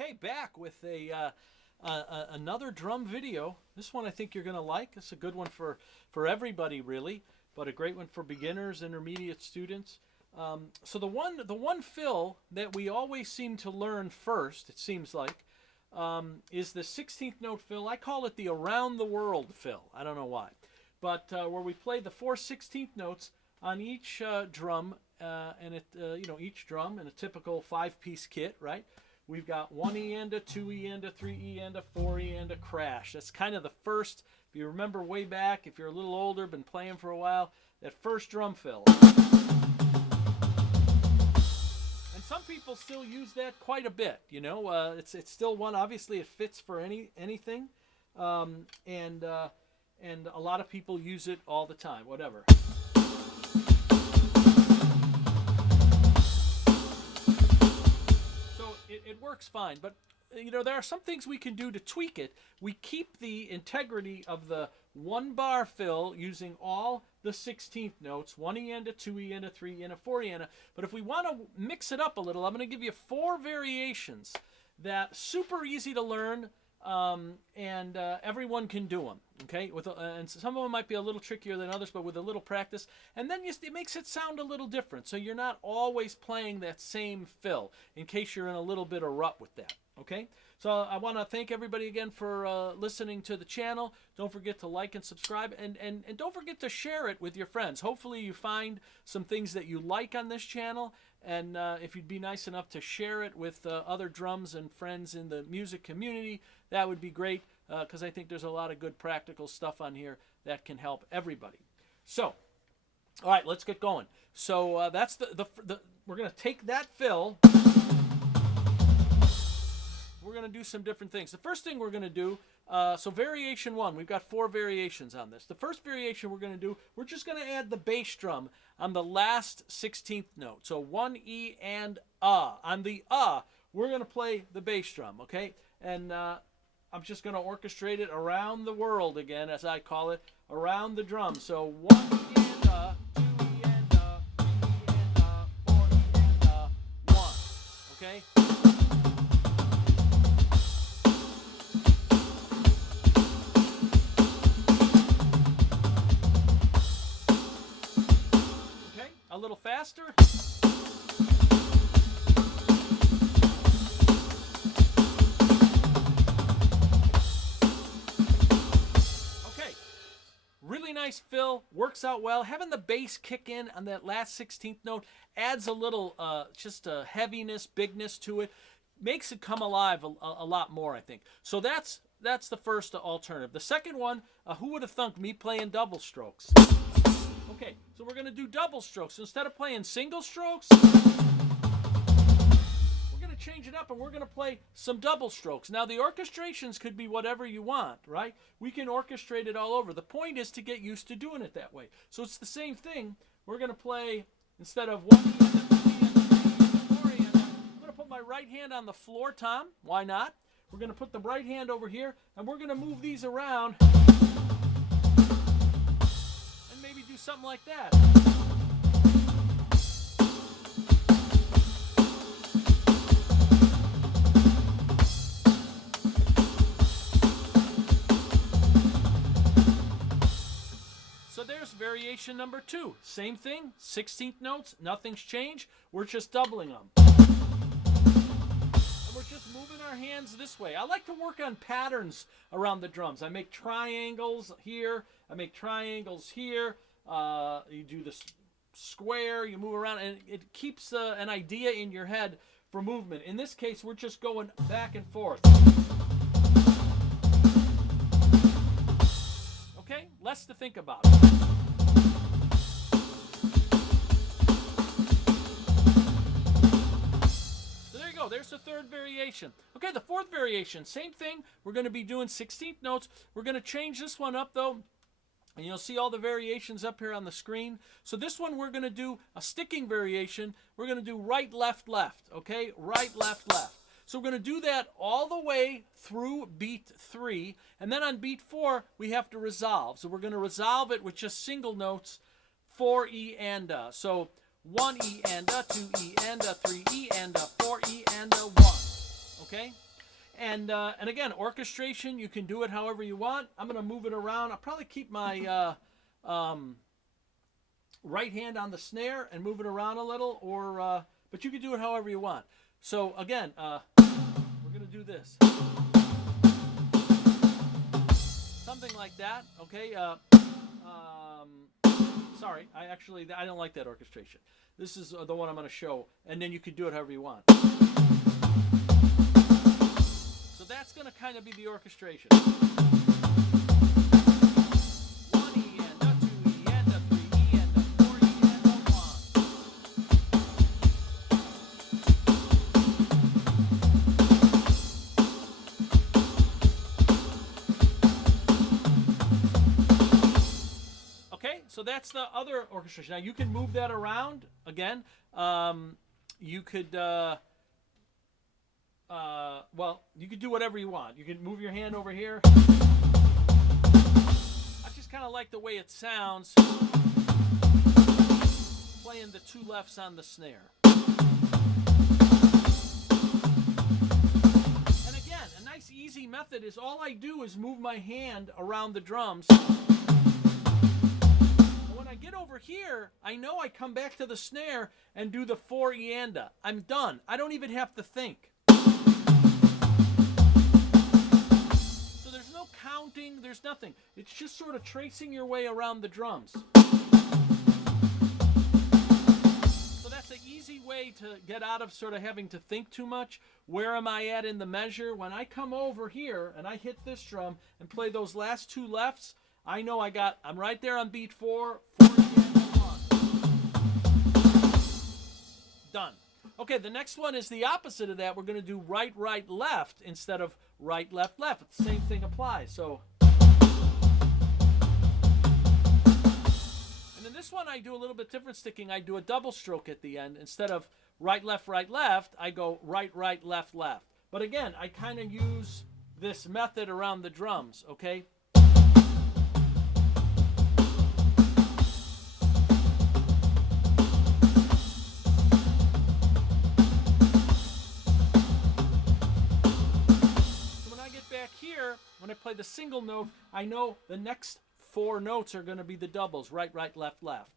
Okay, back with another drum video. This one I think you're going to like. It's a good one for everybody, really, but a great one for beginners, intermediate students. So the one fill that we always seem to learn first, it seems like, is the 16th note fill. I call it the around the world fill. I don't know why. But where we play the 4 16th notes on each drum, and each drum in a typical 5-piece kit, right? We've got 1 E and a 2 E and a 3 E and a 4 E and a crash. That's kind of the first, if you remember way back, if you're a little older, been playing for a while, that first drum fill. And some people still use that quite a bit, you know. It's still one, obviously it fits for anything. And a lot of people use it all the time, whatever. It works fine, but you know, there are some things we can do to tweak it. We keep the integrity of the 1 bar fill using all the 16th notes, 1 E and a 2 E and a 3 E and a 4 E and a. But if we want to mix it up a little, I'm going to give you 4 variations that super easy to learn, and everyone can do them. Okay, and some of them might be a little trickier than others, but with a little practice, and then it makes it sound a little different. So you're not always playing that same fill, in case you're in a little bit of rut with that. Okay, so I want to thank everybody again for listening to the channel. Don't forget to like and subscribe, and don't forget to share it with your friends. Hopefully you find some things that you like on this channel, and if you'd be nice enough to share it with other drums and friends in the music community, that would be great, because I think there's a lot of good practical stuff on here that can help everybody. So, all right, let's get going. So that's we're going to take that fill. We're going to do some different things. The first thing we're going to do, so variation 1, we've got 4 variations on this. The first variation we're going to do, we're just going to add the bass drum on the last 16th note. So 1 E and on the we're going to play the bass drum, okay? And I'm just going to orchestrate it around the world again, as I call it, around the drum. So 1 E and 2 E and 3 E and 4 E and 1, okay? A little faster. Okay, really nice fill, works out well. Having the bass kick in on that last 16th note adds a little just a heaviness, bigness to it, makes it come alive a lot more, I think. So that's the first alternative. The second one, who would have thunk me playing double strokes? Okay, so we're going to do double strokes. Instead of playing single strokes, we're going to change it up and we're going to play some double strokes. Now, the orchestrations could be whatever you want, right? We can orchestrate it all over. The point is to get used to doing it that way. So it's the same thing. We're going to play, instead of 1 E and 3 and 4 E, I'm going to put my right hand on the floor tom. Why not? We're going to put the right hand over here, and we're going to move these around. Maybe do something like that. So there's variation number 2. Same thing, 16th notes, nothing's changed. We're just doubling them. And we're just moving our hands this way. I like to work on patterns around the drums. I make triangles here. I make triangles here. You do this square, you move around, and it keeps an idea in your head for movement. In this case, we're just going back and forth. Okay, less to think about. So there you go, there's the third variation. Okay, the fourth variation, same thing. We're going to be doing 16th notes. We're going to change this one up, though. And you'll see all the variations up here on the screen. So this one we're going to do a sticking variation. We're going to do right, left, left. Okay? Right, left, left. So we're going to do that all the way through beat 3. And then on beat 4, we have to resolve. So we're going to resolve it with just single notes, 4 E and a. So 1 E and a, 2 E and a, 3 E and a, 4 E and a, 1. Okay? And again, orchestration, you can do it however you want. I'm going to move it around. I'll probably keep my right hand on the snare and move it around a little, or but you can do it however you want. So again, we're going to do this. Something like that, okay? Sorry, I don't like that orchestration. This is the one I'm going to show, and then you can do it however you want. So that's going to kind of be the orchestration. So that's the other orchestration. Now you can move that around again. You could, well, you could do whatever you want. You can move your hand over here. I just kind of like the way it sounds playing the two lefts on the snare. And again, a nice easy method is all I do is move my hand around the drums. When I get over here, I know I come back to the snare and do the 4 eanda. I'm done. I don't even have to think. So there's no counting, there's nothing. It's just sort of tracing your way around the drums. So that's an easy way to get out of sort of having to think too much. Where am I at in the measure? When I come over here and I hit this drum and play those last two lefts, I know I'm right there on beat 4, 4 done. Okay, the next one is the opposite of that. We're going to do right, right, left instead of right, left, left. But the same thing applies. So, and in this one, I do a little bit different sticking. I do a double stroke at the end. Instead of right, left, I go right, right, left, left. But again, I kind of use this method around the drums, okay? Here, when I play the single note, I know the next 4 notes are going to be the doubles, right, right, left, left.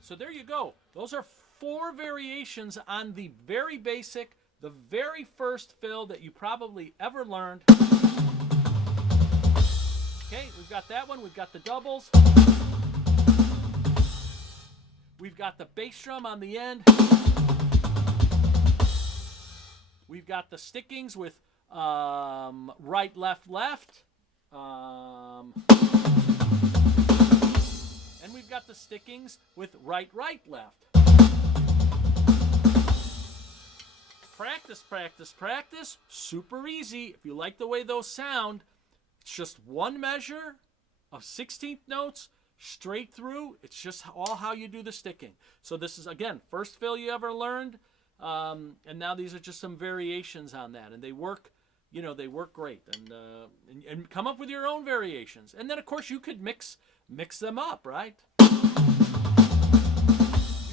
So there you go. Those are 4 variations on the very basic, the very first fill that you probably ever learned. Okay, we've got that one. We've got the doubles. We've got the bass drum on the end. We've got the stickings with right, left, left. And we've got the stickings with right, right, left. Practice, practice, practice. Super easy. If you like the way those sound, it's just one measure of 16th notes straight through. It's just all how you do the sticking. So this is, again, first fill you ever learned. And now these are just some variations on that. And they work, they work great. And come up with your own variations. And then, of course, you could mix them up, right? You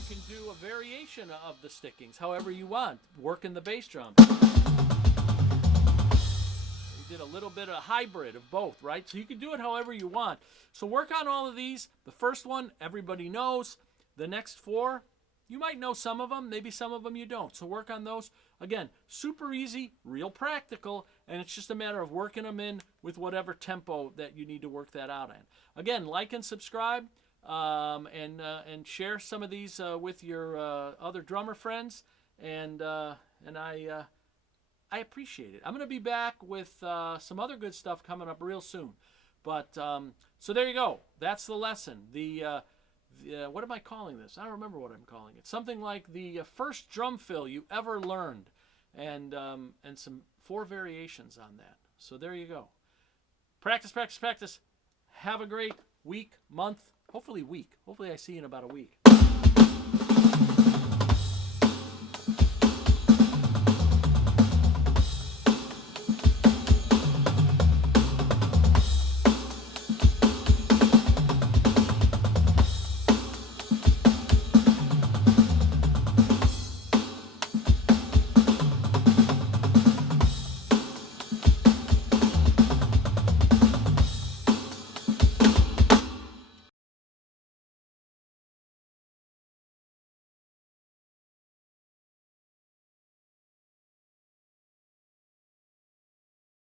can do a variation of the stickings however you want. Working the bass drum. Did a little bit of hybrid of both, right? So you can do it however you want. So work on all of these. The first one, everybody knows. The next 4, you might know some of them. Maybe some of them you don't. So work on those. Again, super easy, real practical, and it's just a matter of working them in with whatever tempo that you need to work that out in. Again, like and subscribe, and share some of these with your other drummer friends, and I appreciate it. I'm going to be back with some other good stuff coming up real soon. But, so there you go. That's the lesson. What am I calling this? I don't remember what I'm calling it. Something like the first drum fill you ever learned. And some 4 variations on that. So there you go. Practice, practice, practice. Have a great week, month, hopefully week. Hopefully I see you in about a week.